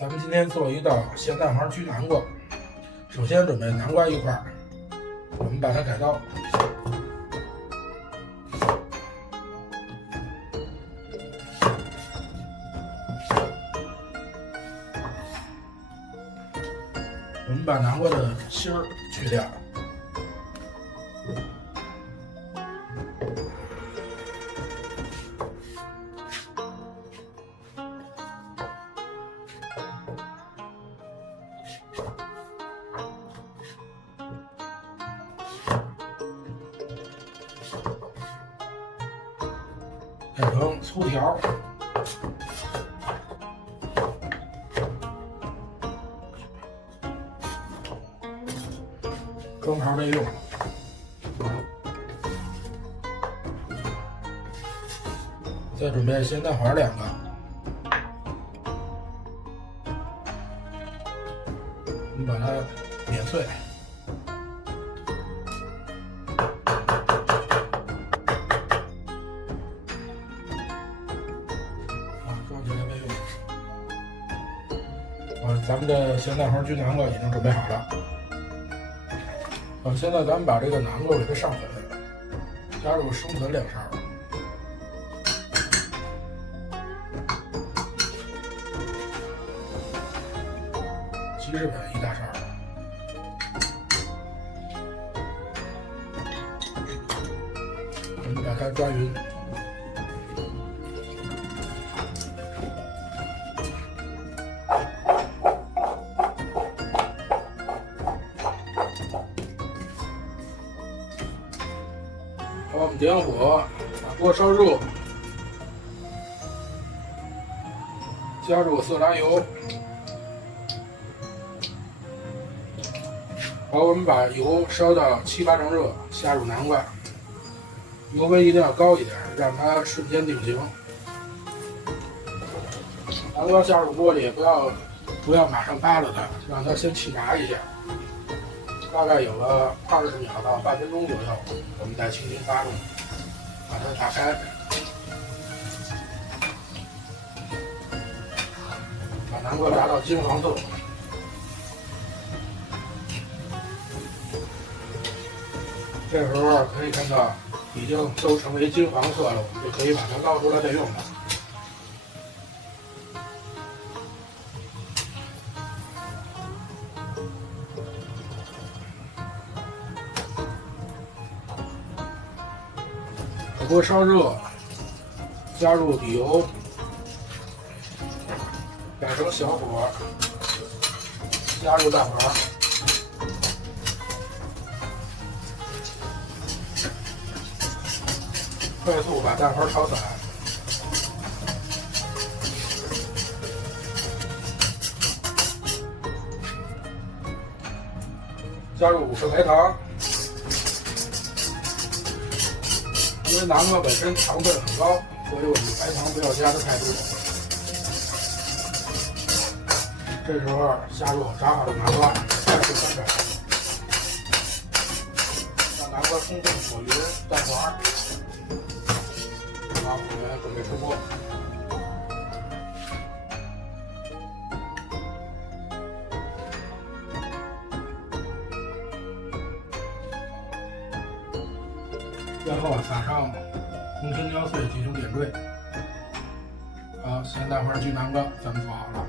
咱们今天做一道咸蛋黄焗南瓜。首先准备南瓜1块，我们把它改刀。我们把南瓜的芯儿去掉。改成粗条，装盘备用。再准备咸蛋黄2个，我们把它碾碎。装起来备用。咱们的咸蛋黄焗南瓜已经准备好了。现在咱们把这个南瓜给它上粉，加入生粉2勺，鸡翅粉1大勺，我们把它抓匀。我们点火，把锅烧热，加入色拉油。我们把油烧到7、8成热，下入南瓜，油温一定要高一点，让它瞬间定型。南瓜下入锅里，不要马上扒拉它，让它先气炸一下。大概有个20秒到半分钟左右，我们再轻轻发动，把它打开，把南瓜炸到金黄色。这时候可以看到已经都成为金黄色了，我们就可以把它捞出来备用了。锅烧热，加入底油，改成小火，加入蛋黄，快速把蛋黄炒散，加入5克白糖。因为南瓜本身糖分很高，所以我们白糖不要加的太多。这时候下入炸好的南瓜，快速翻炒，让南瓜充分裹匀蛋黄。好，我们准备出锅。最后撒上红青椒碎进行点缀。好，咸蛋黄焗南瓜咱们做好了。